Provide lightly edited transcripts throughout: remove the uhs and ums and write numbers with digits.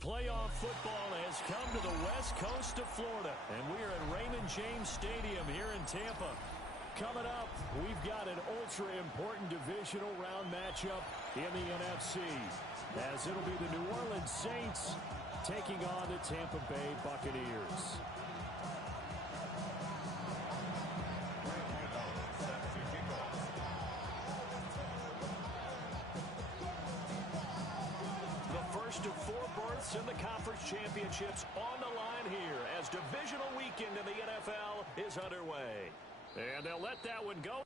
Playoff football has come to the west coast of Florida, and we are at Raymond James Stadium here in Tampa. Coming up, we've got an ultra-important divisional round matchup in the NFC, as it'll be the New Orleans Saints taking on the Tampa Bay Buccaneers. Of 4 berths in the conference championships on the line here as divisional weekend in the NFL is underway. And they'll let that one go.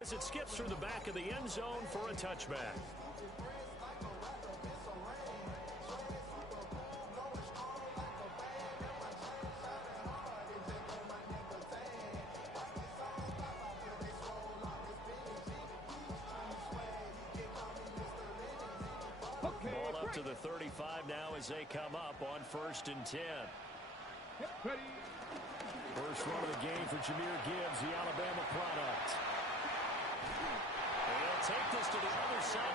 As it skips through the back of the end zone for a touchback. Ball up to the 35 now as they come up on 1st and 10. First run of the game for Jahmyr Gibbs, the Alabama product. They'll take this to the other side.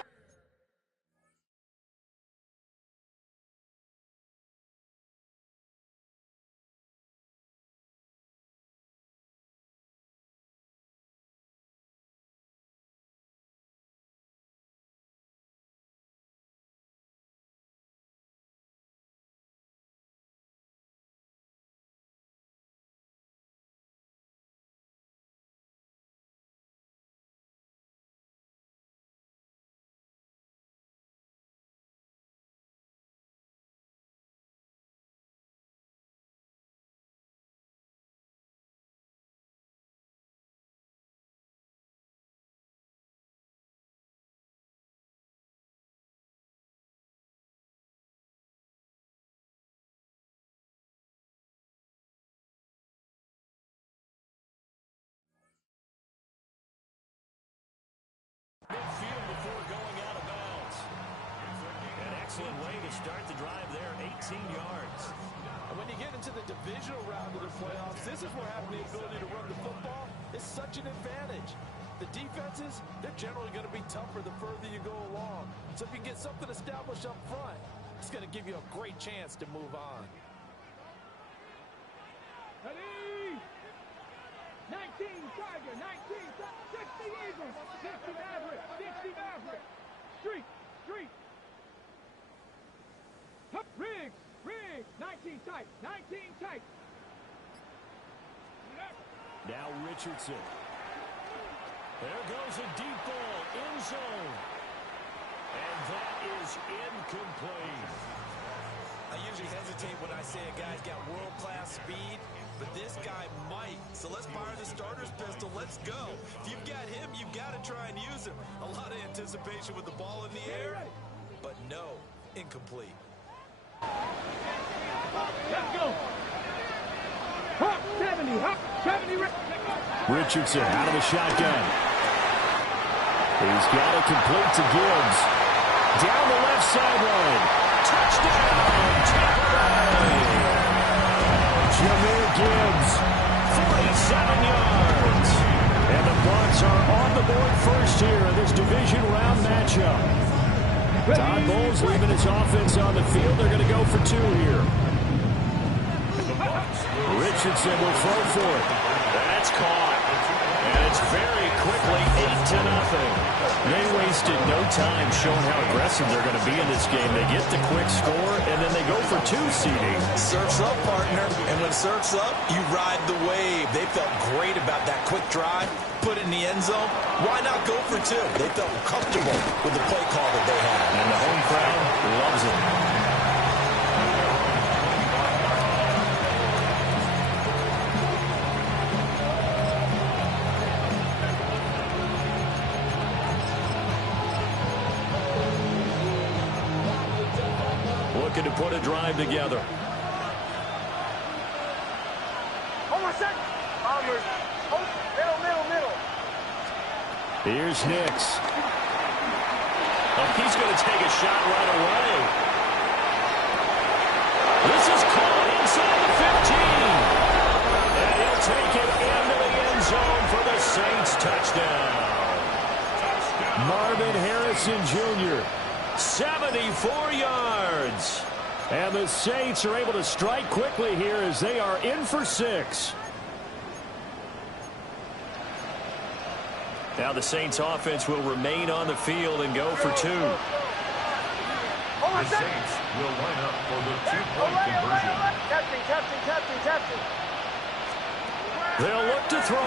Midfield before going out of bounds. An excellent way to start the drive there, 18 yards. And when you get into the divisional round of the playoffs, this is where having the ability to run the football is such an advantage. The defenses, they're generally going to be tougher the further you go along. So if you can get something established up front, it's going to give you a great chance to move on. Ready? 19 Tiger, 19, 60 Eagles, 60 Maverick, 60 Maverick. Street, street. Hup, Riggs, Riggs, 19 tight, 19 tight. Now Richardson. There goes a deep ball, in zone. And that is incomplete. I usually hesitate when I say a guy's got world-class speed, but this guy might. So let's fire the starter's pistol. Let's go. If you've got him, you've got to try and use him. A lot of anticipation with the ball in the air, but no, incomplete. Let's go. Hop, 70, hop, 70. Richardson out of the shotgun. He's got it complete to Gibbs. Down the left sideline. Touchdown, Tampa Bay. Jahmyr Gibbs, 47 yards. And the Bucs are on the board first here in this division round matchup. Todd Bowles leaving his offense on the field. They're going to go for two here. Richardson will throw for it. That's caught. And it's very quickly 8-0. They wasted no time showing how aggressive they're going to be in this game. They get the quick score, and then they go for two seeding. Surf's up, partner. And when surf's up, you ride the wave. They felt great about that quick drive. Put it in the end zone. Why not go for two? They felt comfortable with the play call that they had. And the home crowd loves it. Looking to put a drive together. Here's Nix. Oh, he's going to take a shot right away. This is caught inside the 15. And he'll take it into the end zone for the Saints touchdown. Marvin Harrison Jr., 74 yards. And the Saints are able to strike quickly here as they are in for 6. Now the Saints offense will remain on the field and go for two. The Saints will line up for the two-point conversion. They'll look to throw.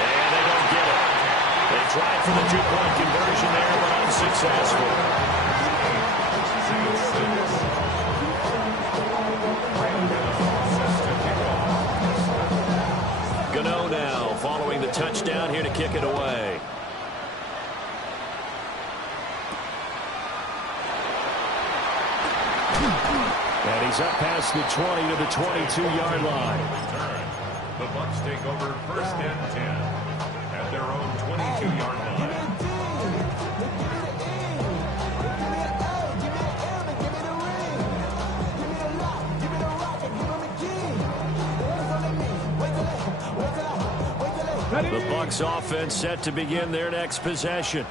And they don't get it. They tried for the two-point conversion there, but unsuccessful. Gano now following the touchdown here to kick it away. And he's up past the 20 to the 22-yard line. The Bucs take over first and 10 at their own 22-yard line. The Bucs offense set to begin their next possession.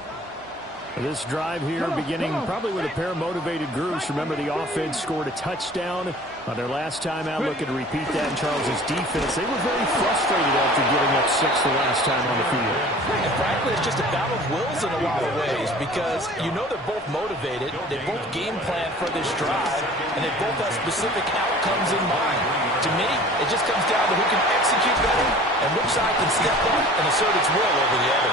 This drive here beginning probably with a pair of motivated groups. Remember, the offense scored a touchdown on their last time out. Looking to repeat that in Charles's defense. They were very frustrated after giving up 6 the last time on the field. And frankly, it's just a battle of wills in a lot of ways because you know they're both motivated. They both game plan for this drive, and they both have specific outcomes in mind. To me, it just comes down to who can execute better and which side can step up and assert its will over the other.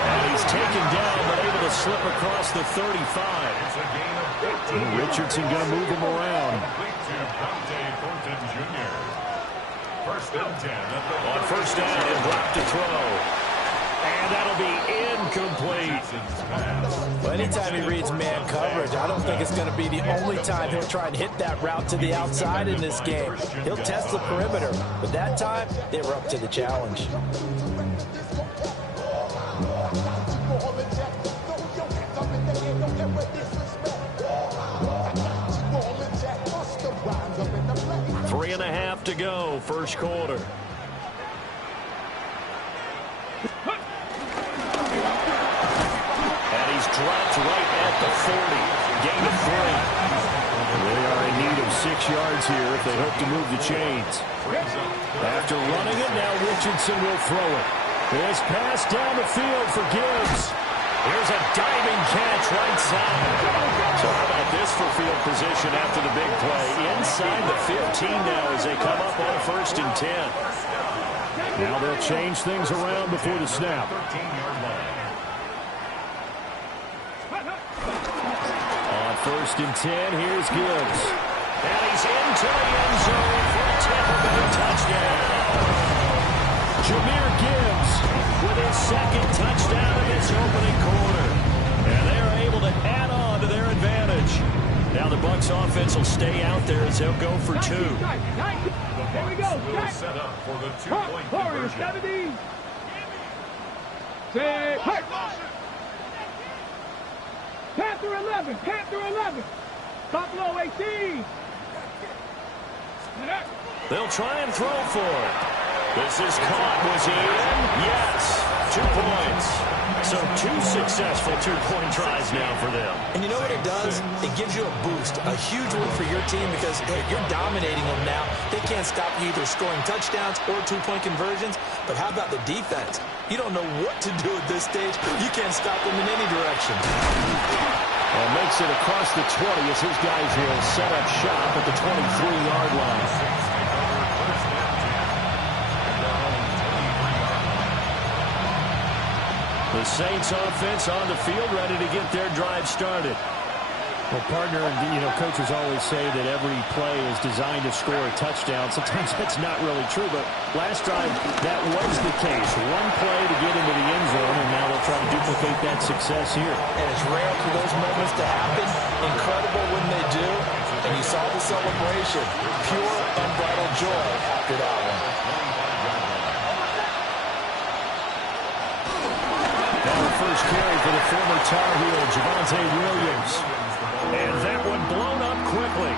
And he's taken down, but able to slip across the 35. Richardson going to move him around. First and 10 on first down and blocked to throw. And that'll be incomplete. Well, anytime he reads man coverage, I don't think it's going to be the only time he'll try and hit that route to the outside in this game. He'll test the perimeter, but that time they were up to the challenge. Three and a half to go, first quarter. And he's dropped right at the 40. Gain of 3. They are in need of 6 yards here if they hope to move the chains. After running it, now Richardson will throw it. This pass down the field for Gibbs. Here's a diving catch right side. So how about this for field position after the big play? Inside the 15 now as they come up on first and 10. Now they'll change things around before the snap. On first and 10, here's Gibbs. And he's into the end zone for a Tampa Bay touchdown. Jahmyr Gibbs with his second touchdown in this opening quarter. And they're able to add on to their advantage. Now the Bucs offense will stay out there as they'll go for 2. The Bucs will set up for the two-point conversion. 6, hurt. Panther 11, Panther 11. Buffalo 18. They'll try and throw for it. This is caught. Was he in? Yes. 2 points. So 2 successful 2-point tries now for them. And you know what it does? It gives you a boost, a huge win for your team because, hey, you're dominating them now. They can't stop you either scoring touchdowns or 2-point conversions. But how about the defense? You don't know what to do at this stage. You can't stop them in any direction. And makes it across the 20 as his guys will set up shop at the 23-yard line. The Saints offense on the field, ready to get their drive started. Well, partner, coaches always say that every play is designed to score a touchdown. Sometimes that's not really true, but last drive, that was the case. 1 play to get into the end zone, and now they'll try to duplicate that success here. And it's rare for those moments to happen. Incredible when they do. And you saw the celebration. Pure, unbridled joy after that one. First carry for the former Tar Heel, Javonte Williams. And that one blown up quickly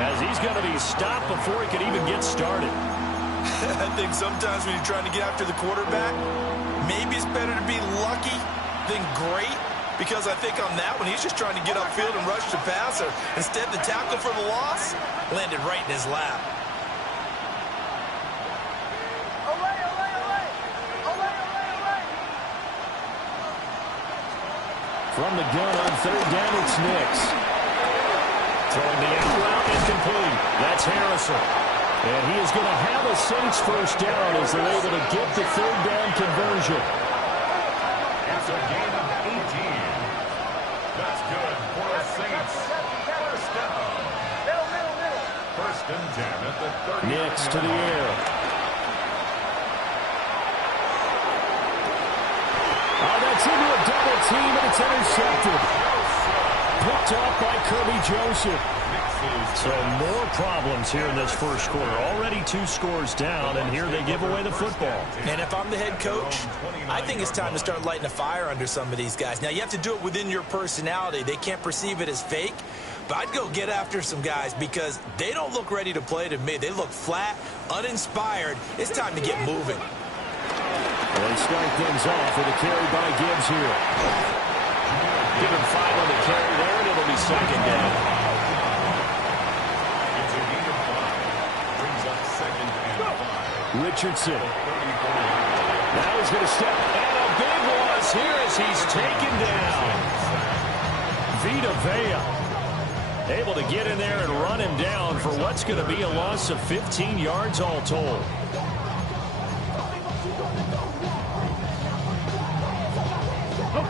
as he's going to be stopped before he could even get started. I think sometimes when you're trying to get after the quarterback, maybe it's better to be lucky than great, because I think on that one, he's just trying to get upfield and rush the passer. Instead, the tackle for the loss landed right in his lap. From the gun on 3rd down, it's Nix. Throwing the out route, incomplete. That's Harrison. And he is going to have a Saints first down as they're able to get the 3rd down conversion. It's a gain of 18. That's good for the Saints. First down. First and 10 at the 30. Nix to the air. That's into a double team, and it's intercepted. Picked off by Kirby Joseph. So more problems here in this first quarter. Already 2 scores down, and here they give away the football. And if I'm the head coach, I think it's time to start lighting a fire under some of these guys. Now, you have to do it within your personality. They can't perceive it as fake. But I'd go get after some guys because they don't look ready to play to me. They look flat, uninspired. It's time to get moving. Well, they start things off with a carry by Gibbs here. Give him 5 on the carry there, and it'll be 2nd down. Richardson. Now he's going to step, and a big loss here as he's taken down. Vita Vea able to get in there and run him down for what's going to be a loss of 15 yards all told.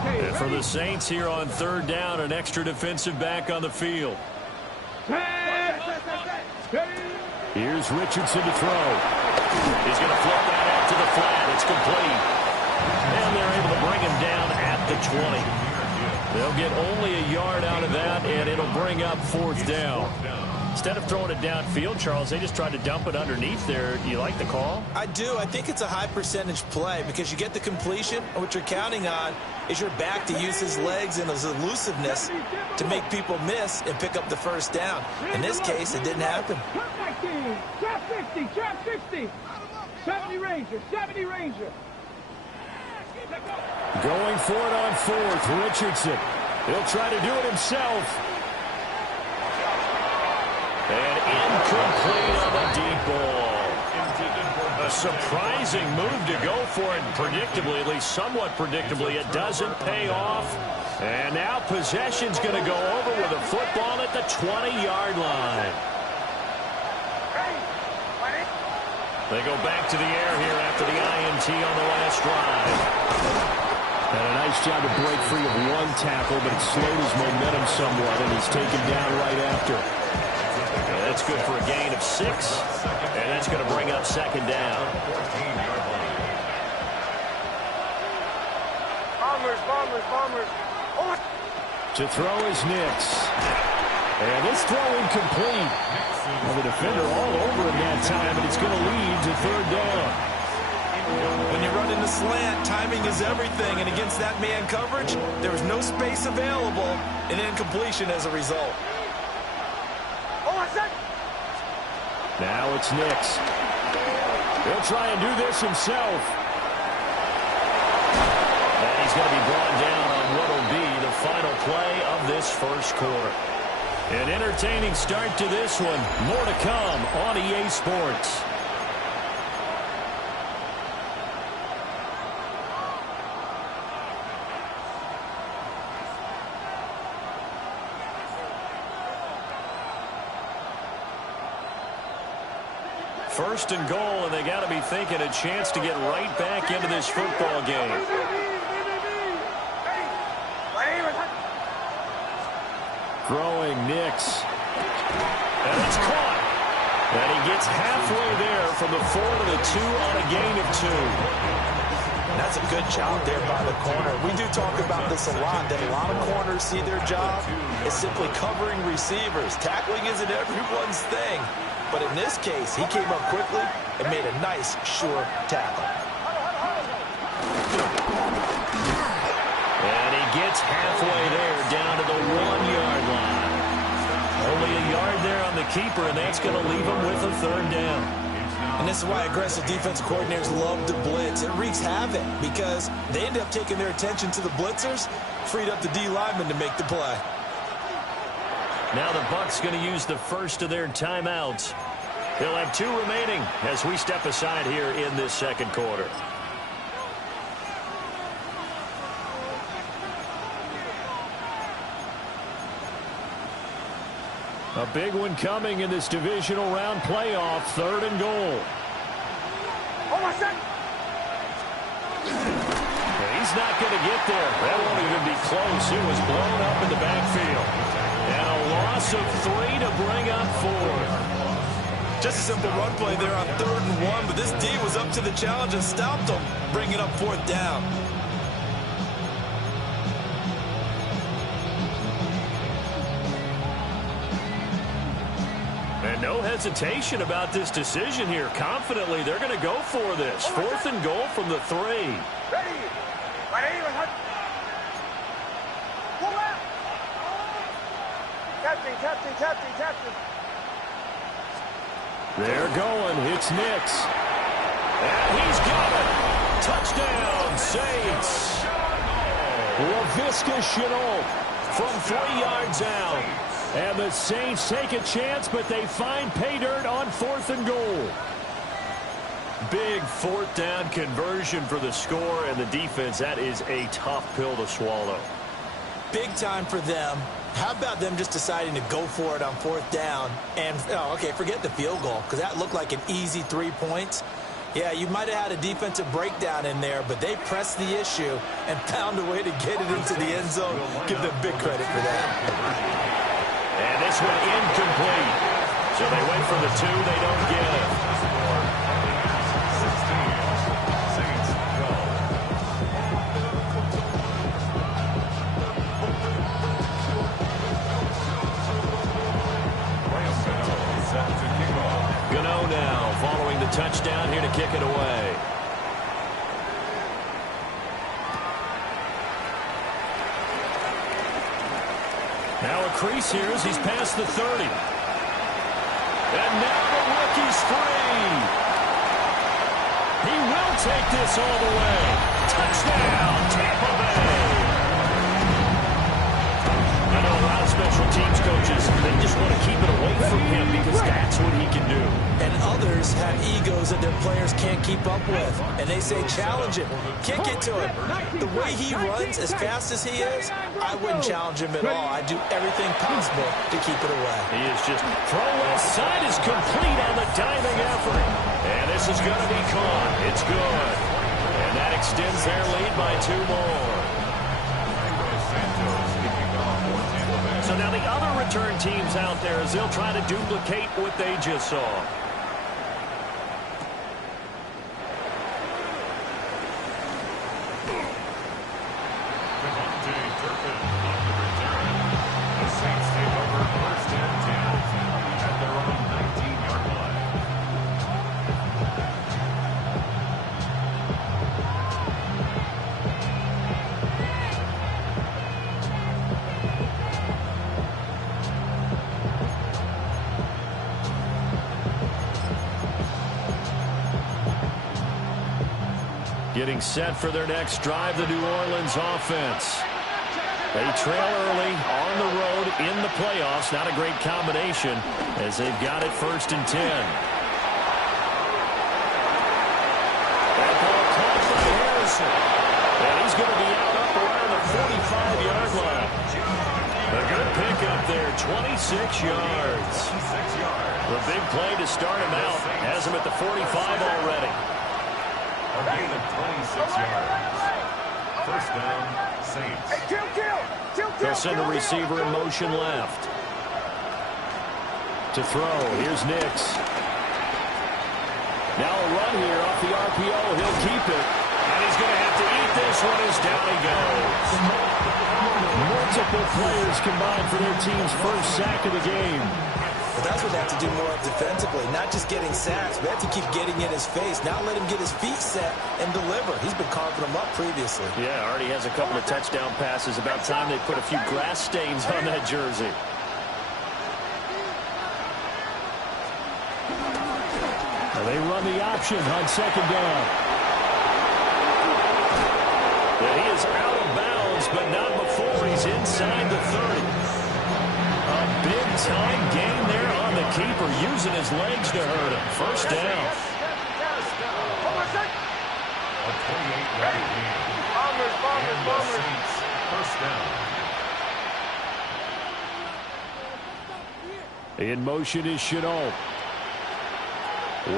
And for the Saints here on 3rd down, an extra defensive back on the field. Here's Richardson to throw. He's going to float that out to the flat. It's complete. And they're able to bring him down at the 20. They'll get only a yard out of that, and it'll bring up 4th down. Instead of throwing it downfield, Charles, they just tried to dump it underneath there. You like the call? I do. I think it's a high percentage play because you get the completion. And what you're counting on is your back to use his legs and his elusiveness to make people miss and pick up the first down. In this case, it didn't happen. Trap 50, trap 60. 70 Ranger, 70 Ranger. Going for it on 4th, Richardson. He'll try to do it himself. And incomplete on the deep ball. A surprising move to go for it. Predictably, at least somewhat predictably, it doesn't pay off. And now possession's going to go over with a football at the 20-yard line. They go back to the air here after the INT on the last drive. And a nice job to break free of 1 tackle, but it slowed his momentum somewhat, and he's taken down right after. That's good for a gain of 6, and that's going to bring up 2nd down. Bombers. To throw is Nix. And this throw incomplete. Well, the defender all over him that time, and it's going to lead to 3rd down. When you run out in the slant. Timing is everything, and against that man coverage, there was no space available, and incompletion as a result. Now it's Nix. He'll try and do this himself. And he's going to be brought down on what will be the final play of this first quarter. An entertaining start to this one. More to come on EA Sports. First and goal, and they got to be thinking a chance to get right back into this football game. Throwing Nix. And it's caught. And he gets halfway there from the 4 to the 2 on a gain of 2. That's a good job there by the corner. We do talk about this a lot, that a lot of corners see their job is simply covering receivers. Tackling isn't everyone's thing. But in this case, he came up quickly and made a nice, sure tackle. And he gets halfway there down to the 1-yard line. Only a yard there on the keeper, and that's going to leave him with a third down. And this is why aggressive defensive coordinators love to blitz. It wreaks havoc because they end up taking their attention to the blitzers, freed up the D lineman to make the play. Now the Bucs going to use the first of their timeouts. They'll have 2 remaining as we step aside here in this second quarter. A big one coming in this divisional round playoff, 3rd and goal. He's not going to get there. That won't even be close. It was blown up in the backfield. And a loss of 3 to bring up 4. Just a simple run play there on 3rd and 1, but this D was up to the challenge and stopped him, bringing up 4th down. And no hesitation about this decision here. Confidently, they're going to go for this. 4th and goal from the 3. They're going. It's Nix. And he's got it. Touchdown, Saints. Laviska Shenault from 3 yards out. And the Saints take a chance, but they find pay dirt on 4th and goal. Big 4th down conversion for the score, and the defense, that is a tough pill to swallow. Big time for them. How about them just deciding to go for it on 4th down? And, okay, forget the field goal, because that looked like an easy 3 points. Yeah, you might have had a defensive breakdown in there, but they pressed the issue and found a way to get it into the end zone. Give them big credit for that. And this one incomplete. So they went for the 2. They don't get it. Gano now following the touchdown here to kick it away. Now a crease here as he's past the 30. And now the rookie's free. He will take this all the way. Touchdown, Tampa Bay. I know a lot of special teams coaches, they just want to keep it away from him because that's what he can do. And others have egos that their players can't keep up with. And they say, challenge him. Kick it to him. The way he runs as fast as he is, I wouldn't challenge him at all. I'd do everything possible to keep it away. He is just throw left side is complete on the diving effort. And this is going to be caught. It's good. And that extends their lead by 2 more. So now the other return teams out there as they'll try to duplicate what they just saw. Getting set for their next drive, the New Orleans offense. They trail early on the road in the playoffs. Not a great combination as they've got it 1st and 10. That ball caught by Harrison. And he's going to be out up around the 45-yard line. A good pickup there, 26 yards. The big play to start him out has him at the 45 already. A gain of 26 yards. 1st down, Saints. They'll send a receiver in motion left. To throw, here's Nix. Now a run here off the RPO. He'll keep it. And he's going to have to eat this one as down he goes. Multiple players combined for their team's 1st sack of the game. But that's what they have to do more of defensively, not just getting sacks. They have to keep getting in his face, not let him get his feet set and deliver. He's been carving them up previously. Yeah, already has a couple of touchdown passes. About time they put a few grass stains on that jersey. Well, they run the option on 2nd down. And he is out of bounds, but not before he's inside the 30. A big-time gain there on the keeper, using his legs to hurt him. 1st down. A 28-yard gain. And the Saints, 1st down. In motion is Shenault.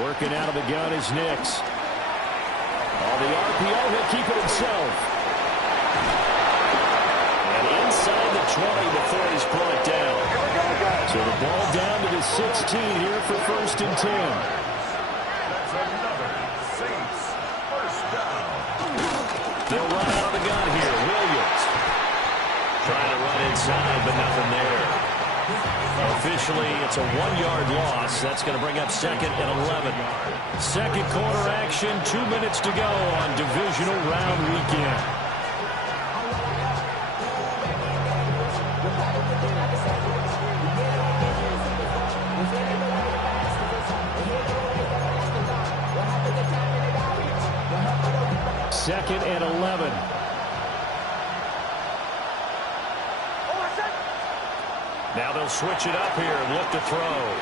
Working out of the gun is Nix. On the RPO, he'll keep it himself. And inside the 20 before he's brought down. So the ball down to the 16 here for 1st and 10. That's another Saints 1st down. They'll run out of the gun here. Williams trying to run inside, but nothing there. Officially, it's a 1-yard loss. That's going to bring up 2nd and 11. 2nd quarter action, 2 minutes to go on divisional round weekend. Second and 11. Now they'll switch it up here and look to throw.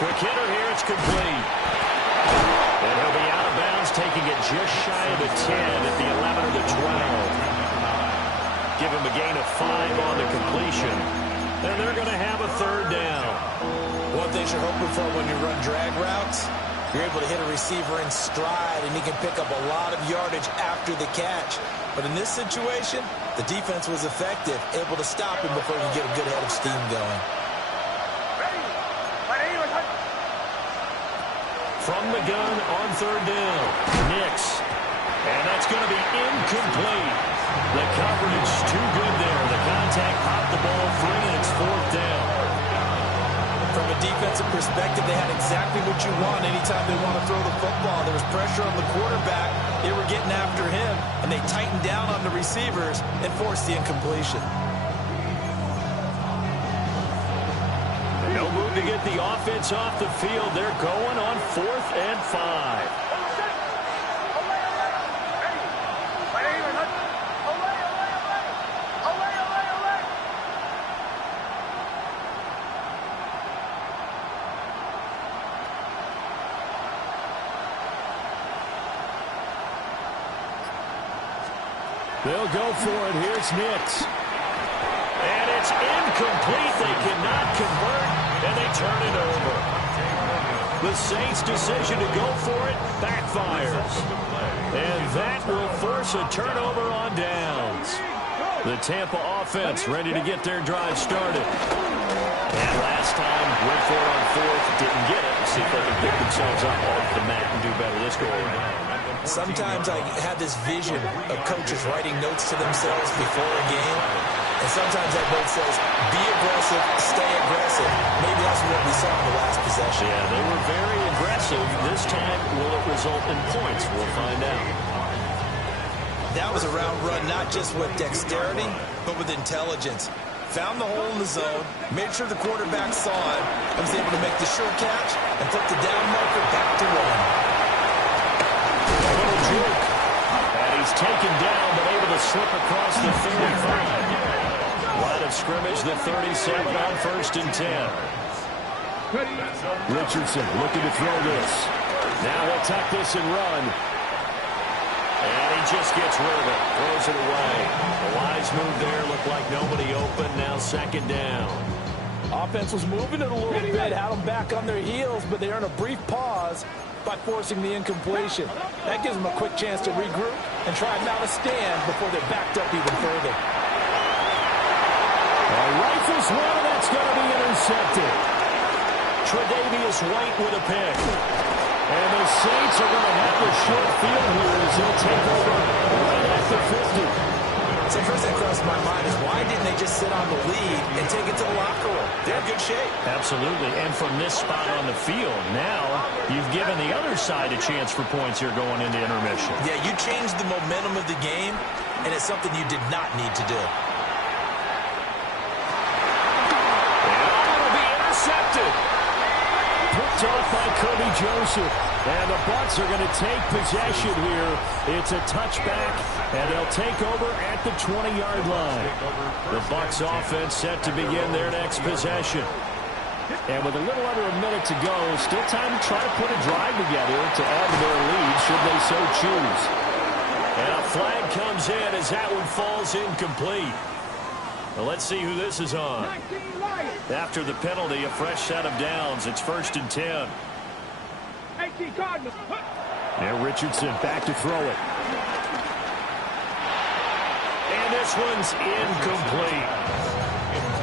Quick hitter here, it's complete. And he'll be out of bounds, taking it just shy of the 10 at the 11 or the 12. Give him a gain of 5 on the completion. And they're going to have a 3rd down. One thing you're hoping for when you run drag routes, you're able to hit a receiver in stride, and he can pick up a lot of yardage after the catch. But in this situation, the defense was effective, able to stop him before he could get a good head of steam going. From the gun on 3rd down, Nix. And that's going to be incomplete. The coverage too good there. The contact popped the ball free, and it's 4th down. From a defensive perspective, they had exactly what you want anytime they want to throw the football. There was pressure on the quarterback. They were getting after him, and they tightened down on the receivers and forced the incompletion. No move to get the offense off the field. They're going on 4th and 5. They'll go for it. Here's Nix. And it's incomplete. They cannot convert, and they turn it over. The Saints' decision to go for it backfires. And that will force a turnover on downs. The Tampa offense ready to get their drive started. And last time, went for it on 4th, didn't get it. See if they can pick themselves up off the mat and do better this go around. Sometimes I have this vision of coaches writing notes to themselves before a game. And sometimes that note says, be aggressive, stay aggressive. Maybe that's what we saw in the last possession. Yeah, they were very aggressive. This time, will it result in points? We'll find out. That was a round run, not just with dexterity, but with intelligence. Found the hole in the zone, made sure the quarterback saw it, and was able to make the sure catch and put the down marker back to 1. A little juke taken down, but able to slip across the 35. Line of scrimmage, the 37 on 1st and 10. Richardson looking to throw this. Now he'll tuck this and run. And he just gets rid of it. Throws it away. A wise move there. Looked like nobody open. Now 2nd down. Offense was moving it a little bit, had them back on their heels, but they earned a brief pause by forcing the incompletion. That gives them a quick chance to regroup and try and mount a stand before they're backed up even further. Rifles one, and that's going to be intercepted. Tre'Davious White with a pick. And the Saints are going to have the short field here as they'll take over right at the 50. So first thing crossed my mind is why didn't they just sit on the lead and take it to the locker room? They're in good shape. Absolutely. And from this spot on the field, now you've given the other side a chance for points here going into intermission. Yeah, you changed the momentum of the game, and it's something you did not need to do. And it'll be intercepted. Picked off by Kirby Joseph. And the Bucs are going to take possession here. It's a touchback, and they'll take over at the 20-yard line. The Bucs offense set to begin their next possession. And with a little under a minute to go, still time to try to put a drive together to add to their lead should they so choose. And a flag comes in as that one falls incomplete. Well, let's see who this is on. After the penalty, a fresh set of downs. It's 1st and 10. Now Richardson back to throw it. And this one's incomplete.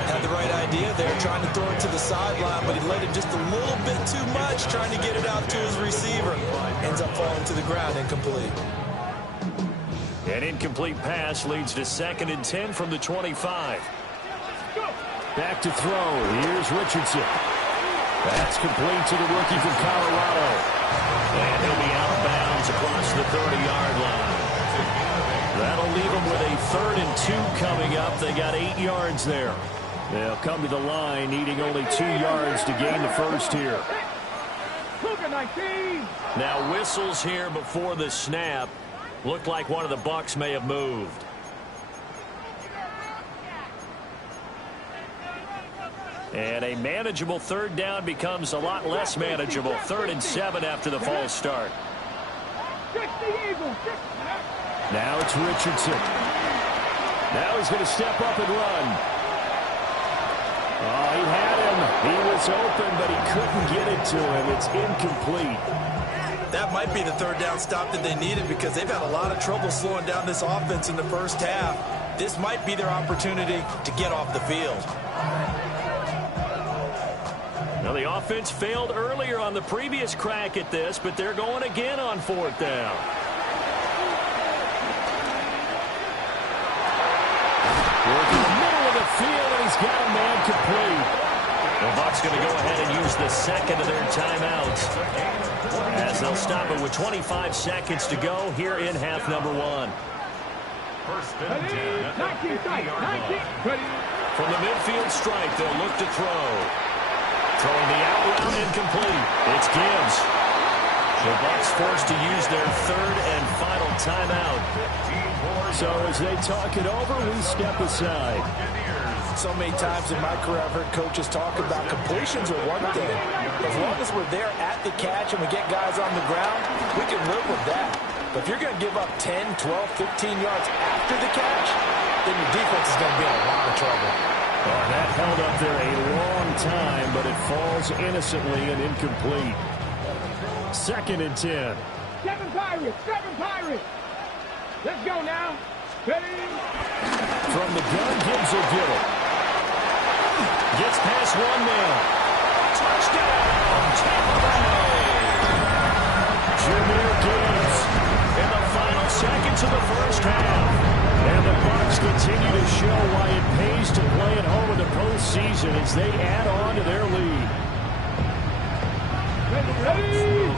Had the right idea there, trying to throw it to the sideline, but he let it just a little bit too much, trying to get it out to his receiver. Ends up falling to the ground, incomplete. An incomplete pass leads to 2nd and 10 from the 25. Back to throw. Here's Richardson. That's complete to the rookie from Colorado. And he'll be out of bounds across the 30-yard line. That'll leave them with a 3rd and 2 coming up. They got 8 yards there. They'll come to the line needing only 2 yards to gain the first here. Now whistles here before the snap. Looked like one of the Bucs may have moved. And a manageable 3rd down becomes a lot less manageable. 3rd and 7 after the false start. Now it's Richardson. Now he's going to step up and run. Oh, he had him. He was open, but he couldn't get it to him. It's incomplete. That might be the 3rd down stop that they needed because they've had a lot of trouble slowing down this offense in the first half. This might be their opportunity to get off the field. Now, the offense failed earlier on the previous crack at this, but they're going again on 4th down. Working the middle of the field, and he's got a man complete. The Bucs going to go ahead and use the 2nd of their timeouts as they'll stop it with 25 seconds to go here in half number 1. 1st and 10 at the 50-yard line. From the midfield stripe, they'll look to throw. Throwing the out route incomplete. It's Gibbs. The Bucs forced to use their 3rd and final timeout. So as they talk it over, we step aside. So many times in my career I've heard coaches talk about completions are one thing. As long as we're there at the catch and we get guys on the ground, we can live with that. But if you're going to give up 10, 12, 15 yards after the catch, then your defense is going to be in a lot of trouble. Oh, that held up there a long time, but it falls innocently and incomplete. 2nd and 10. 7 Pirates, 7 Pirates. Let's go now. Ready? From the gun, Gibbs will get it. Gets past one man. Touchdown, Tampa Bay. Jahmyr Gibbs in the final seconds of the first half. And the Bucs continue to show why it pays to play at home in the postseason as they add on to their lead. Ready?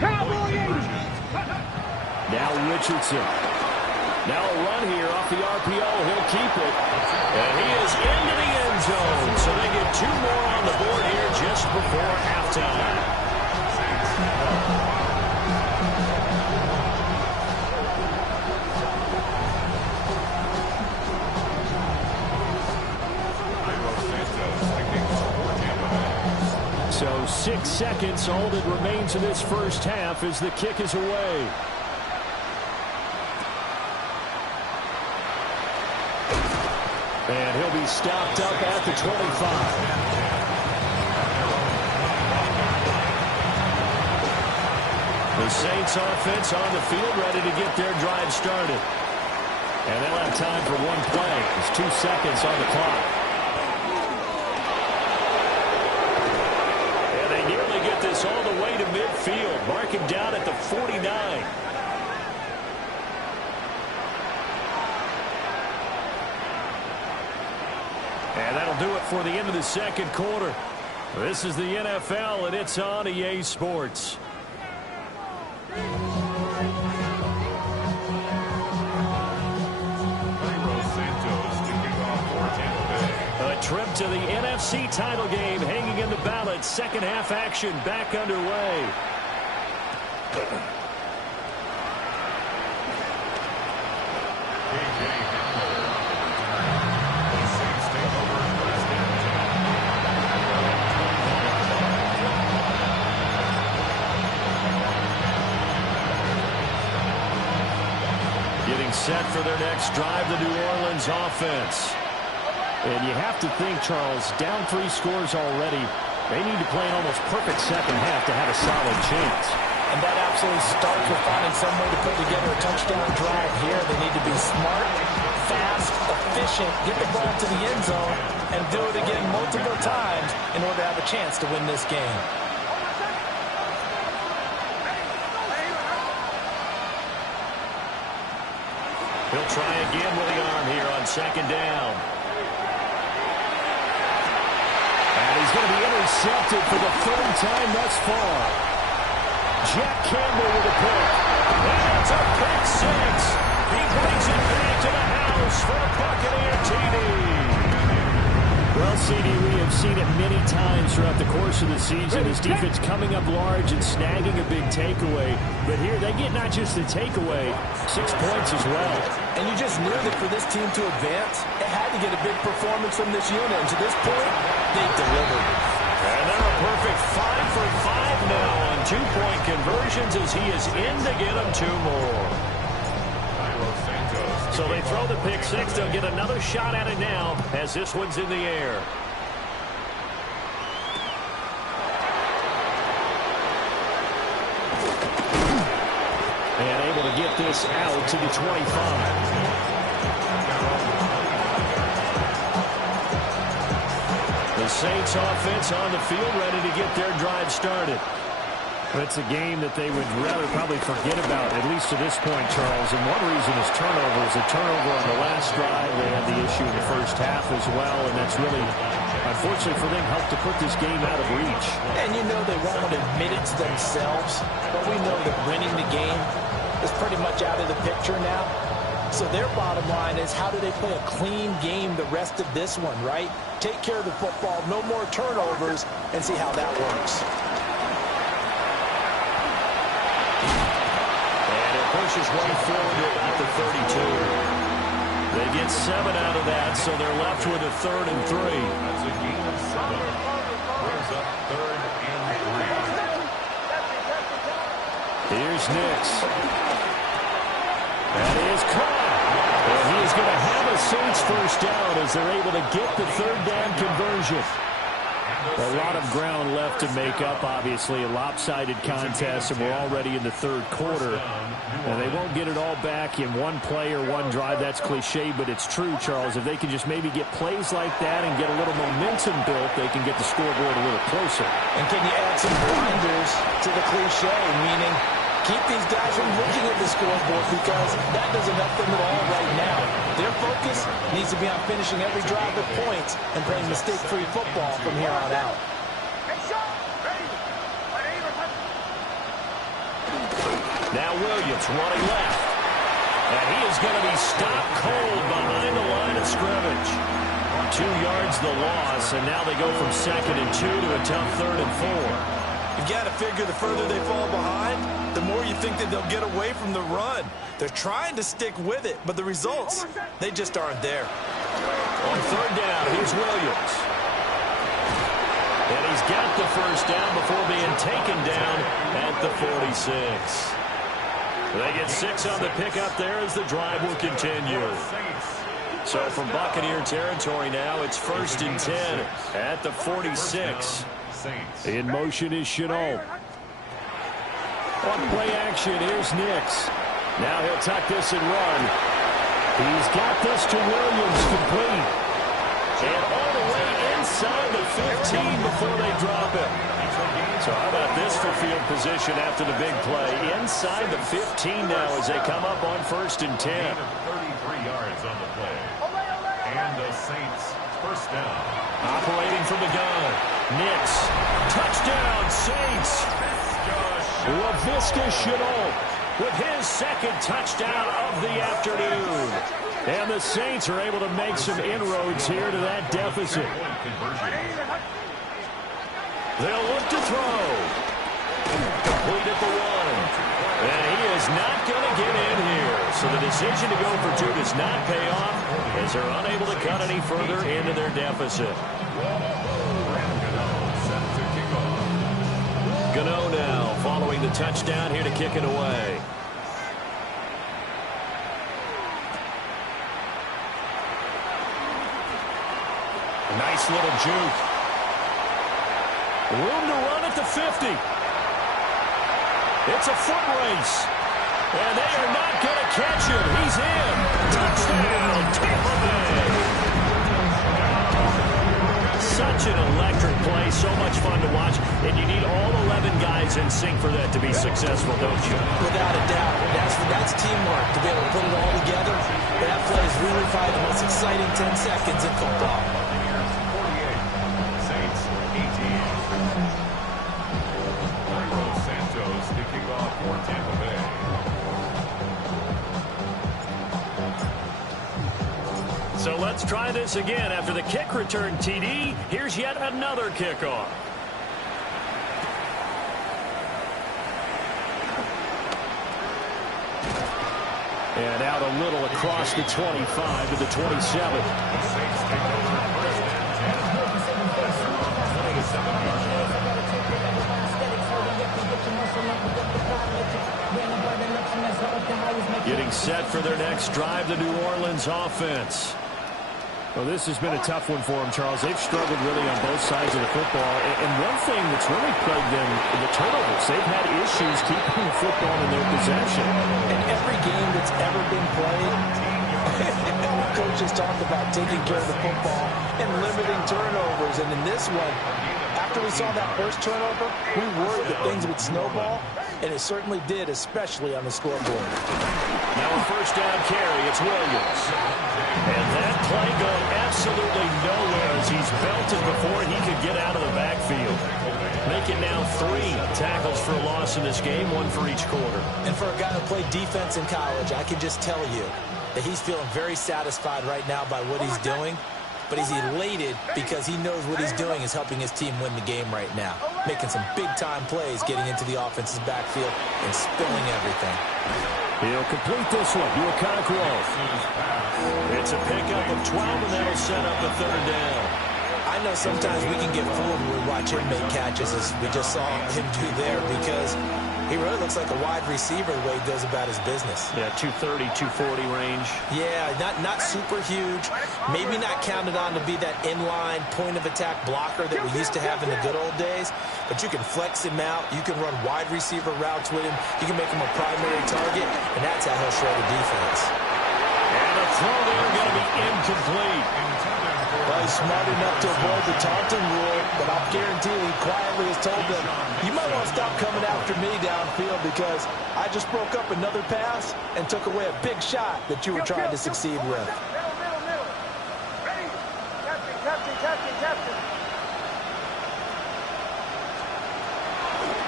Cowboy 80. Now Richardson. Now a run here off the RPO. He'll keep it. And he is into the end zone. So they get 2 more on the board here just before halftime. 6 seconds. All that remains in this first half as the kick is away. And he'll be stopped up at the 25. The Saints offense on the field, ready to get their drive started. And they'll have time for one play. There's 2 seconds on the clock. And they nearly get this all the way to midfield. Marking down at the 49. And that'll do it for the end of the second quarter. This is the NFL, and it's on EA Sports. A trip to the NFC title game hanging in the balance. Second half action back underway. Getting set for their next drive, the New Orleans offense. And you have to think, Charles, down 3 scores already. They need to play an almost perfect second half to have a solid chance. And that absolutely starts with finding some way to put together a touchdown drive here. They need to be smart, fast, efficient, get the ball to the end zone, and do it again multiple times in order to have a chance to win this game. He'll try again with the arm here on second down. And he's going to be intercepted for the 3rd time thus far. Jack Campbell with a pick. And it's a pick 6. He brings it back to the house for a Buccaneer TD. Well, CD, we have seen it many times throughout the course of the season. His defense coming up large and snagging a big takeaway. But here they get not just the takeaway, 6 points as well. And you just knew that for this team to advance, it had to get a big performance from this unit. And to this point, they delivered. And they're a perfect 5 for 5 now on 2-point conversions as he is in to get them 2 more. So they throw the pick 6. They'll get another shot at it now as this one's in the air. And able to get this out to the 25. The Saints offense on the field ready to get their drive started. It's a game that they would rather probably forget about, at least to this point, Charles. And one reason is turnovers. A turnover on the last drive. They had the issue in the first half as well, and that's really, unfortunately for them, helped to put this game out of reach. And you know they won't admit it to themselves, but we know that winning the game is pretty much out of the picture now. So their bottom line is, how do they play a clean game the rest of this one, right? Take care of the football, no more turnovers, and see how that works. Pushes one forward at the 32. They get 7 out of that, so they're left with a 3rd and 3. That's a gain of 7. Brings up 3rd and 3. Here's Nix. That is caught. And he is going to have a Saints first down as they're able to get the 3rd down conversion. A lot of ground left to make up, obviously. A lopsided contest, and we're already in the 3rd quarter. And they won't get it all back in one play or one drive. That's cliche, but it's true, Charles. If they can just maybe get plays like that and get a little momentum built, they can get the scoreboard a little closer. And can you add some blinders to the cliche, meaning keep these guys from looking at the scoreboard, because that doesn't help them at all right now. Their focus needs to be on finishing every drive with points and playing mistake-free football from here on out. Now Williams running left. And he is going to be stopped cold behind the line of scrimmage. 2 yards the loss, and now they go from 2nd and 2 to a tough 3rd and 4. You've got to figure the further they fall behind, the more you think that they'll get away from the run. They're trying to stick with it, but the results, they just aren't there. On 3rd down, here's Williams. And he's got the first down before being taken down at the 46. They get 6 on the pickup there as the drive will continue. So from Buccaneer territory now, it's 1st and 10 at the 46. In motion is Shenault. On play action, here's Nix. Now he'll tuck this and run. He's got this to Williams, complete. And all the way inside the 15 before they drop it. So how about this for field position after the big play? Inside the 15 now as they come up on 1st and 10. 33 yards on the play. And the Saints first down. Operating from the gun. Nix. Touchdown, Saints. Laviska Shenault with his 2nd touchdown of the afternoon. And the Saints are able to make some inroads here to that deficit. They'll look to throw. Complete at the 1. And he is not going to get in here. So the decision to go for 2 does not pay off as they're unable to cut any further into their deficit. Gano now following the touchdown here to kick it away. A nice little juke. Room to run at the 50. It's a foot race. And they are not going to catch him. He's in. Touchdown, Tampa Bay. Such an electric play. So much fun to watch. And you need all 11 guys in sync for that to be successful, don't you? Without a doubt. That's teamwork to be able to put it all together. That play is really probably the most exciting 10 seconds in football. So let's try this again. After the kick return TD, here's yet another kickoff. And out a little across the 25 to the 27. Getting set for their next drive, the New Orleans offense. Well, this has been a tough one for them, Charles. They've struggled really on both sides of the football. And one thing that's really plagued them, the turnovers. They've had issues keeping the football in their possession. In every game that's ever been played, coaches talked about taking care of the football and limiting turnovers. And in this one, after we saw that first turnover, we worried that things would snowball. And it certainly did, especially on the scoreboard. Now a first down carry, it's Williams. And that play going absolutely nowhere as he's belted before he could get out of the backfield. Make it now 3 tackles for a loss in this game, 1 for each quarter. And for a guy that played defense in college, I can just tell you that he's feeling very satisfied right now by what he's doing. But he's elated because he knows what he's doing is helping his team win the game right now. Making some big-time plays, getting into the offense's backfield and spilling everything. He'll complete this one to Okonkwo. It's a pickup of 12, and that'll set up the 3rd down. I know sometimes we can get fooled when we watch him make catches, as we just saw him do there, because he really looks like a wide receiver the way he goes about his business. Yeah, 230, 240 range. Yeah, not super huge. Maybe not counted on to be that inline point-of-attack blocker that we used to have in the good old days. But you can flex him out. You can run wide receiver routes with him. You can make him a primary target, and that's how he'll shred a defense. And the throw there going to be incomplete. Well, he's smart enough to avoid the taunting rule, but I'll guarantee he quietly has told them, you might want to stop coming after me downfield because I just broke up another pass and took away a big shot that you were trying to succeed with.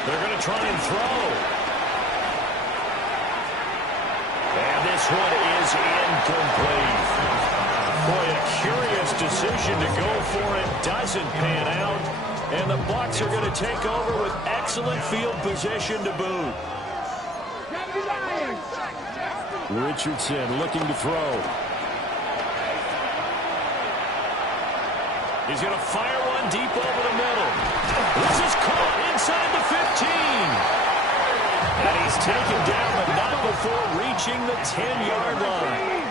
They're going to try and throw. And this one is incomplete. Boy, a curious decision to go for it. Doesn't pan out. And the Bucs are going to take over with excellent field position to boot. Richardson looking to throw. He's going to fire one deep over the middle. This is caught inside the 15. And he's taken down, but not before reaching the 10-yard line.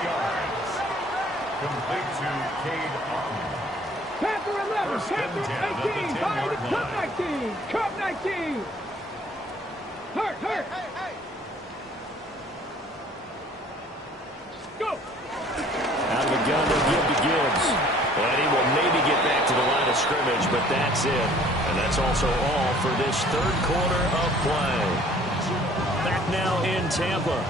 Complete to Cade Otton. Panther 11, Panther 18, by the Cup 19, Cup 19. Hurt. Go. Out of the gun, they'll give to Gibbs. And he will maybe get back to the line of scrimmage, but that's it. And that's also all for this third quarter of play. Back now in Tampa.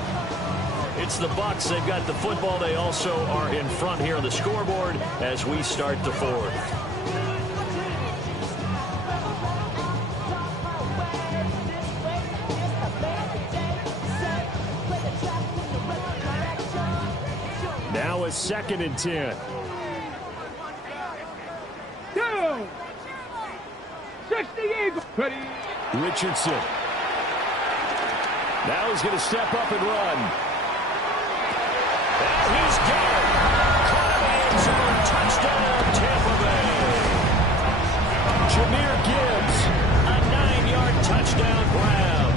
It's the Bucs. They've got the football. They also are in front here on the scoreboard as we start the fourth. Now it's 2nd and 10. Down. 60 Eagles. Ready. Richardson. Now he's going to step up and run. And he's got it. Caught in the end zone. Touchdown, Tampa Bay. Jahmyr Gibbs, a 9-yard touchdown grab.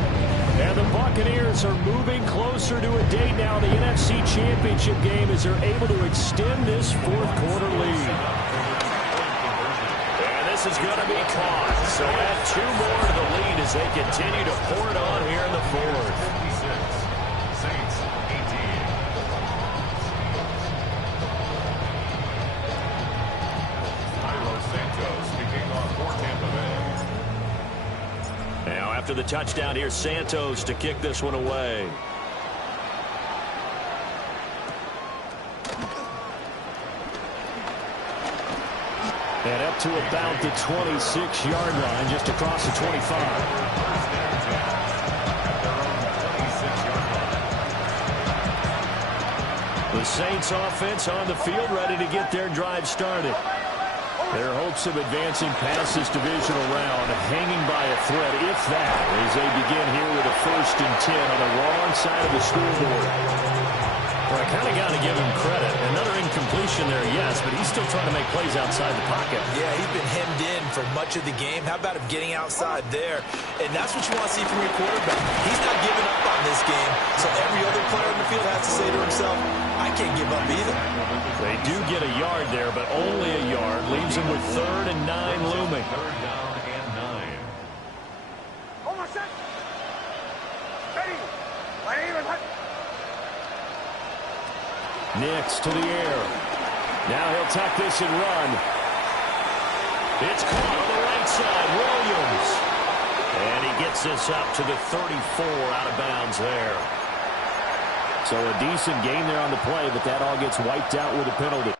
And the Buccaneers are moving closer to a date now in the NFC Championship game as they're able to extend this fourth quarter lead. And this is going to be caught. So add 2 more to the lead as they continue to pour it on here in the fourth. Saints 18. Cairo Santos kicking off for Tampa Bay. Now after the touchdown, here's Santos to kick this one away. And up to about the 26-yard line, just across the 25. The Saints offense on the field, ready to get their drive started. Their hopes of advancing past this divisional round hanging by a thread, if that, as they begin here with a 1st and 10 on the wrong side of the scoreboard. Well, I kind of got to give him credit. Another incompletion there, yes, but he's still trying to make plays outside the pocket. Yeah, he's been hemmed in for much of the game. How about him getting outside there? And that's what you want to see from your quarterback. He's not giving up on this game, so every other player in the field has to say to himself, I can't give up either. They do get a yard there, but only a yard. Leaves him with 3rd and 9 looming. 3rd down and 9. Nix to the air. Now he'll tuck this and run. It's caught on the right side. Williams. And he gets this up to the 34 out of bounds there. So a decent gain there on the play, but that all gets wiped out with a penalty.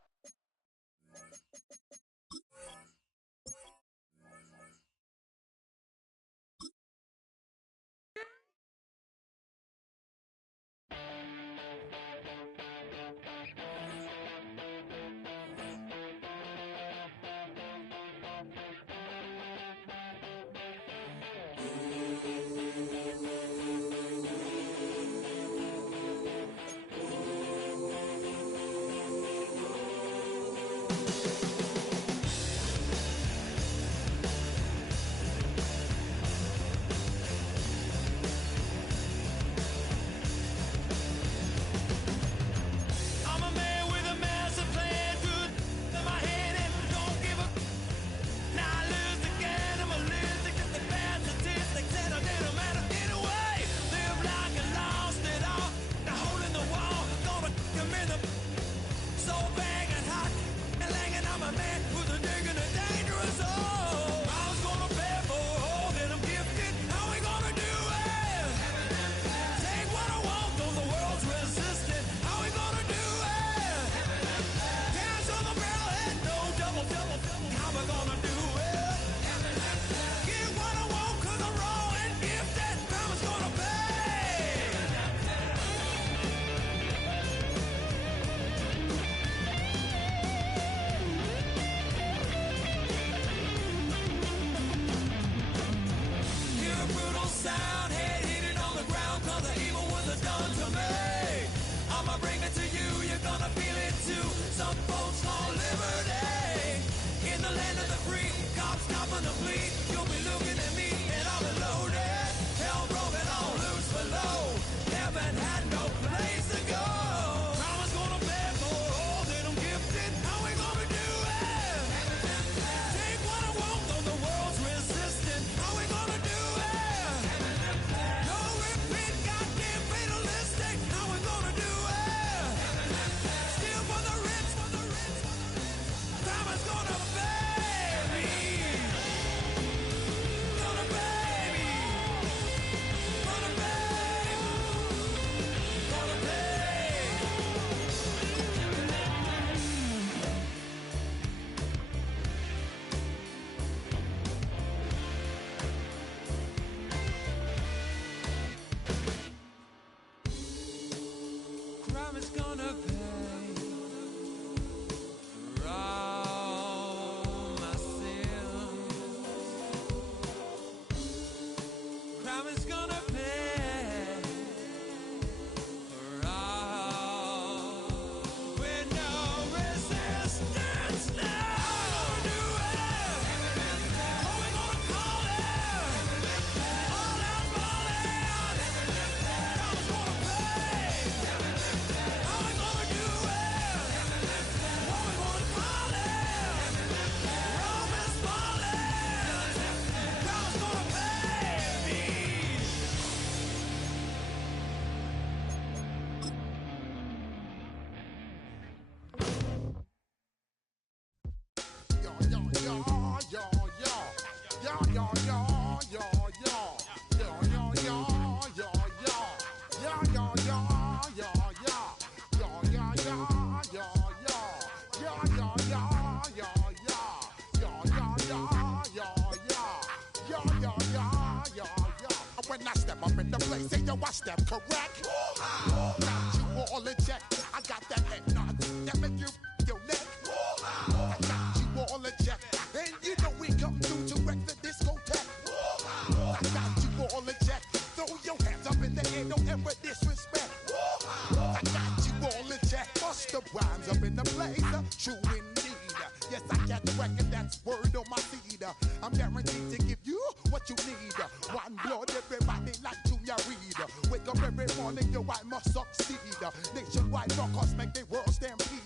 step correct. Got you all in check. I got that head nod that make you your neck. I got you all in check. And you know we come through to wreck the discotheque. I got you all in check. Throw your hands up in the air, don't ever disrespect. I got you all in check. Bust the rhymes up in the blazer. True indeed. Yes, I got record, that's word on my seed. I'm guaranteed to give you what you need. One blood, everybody like Junior Reed. Wake up every morning, yo, I must succeed. Nationwide rockers make the world stampede.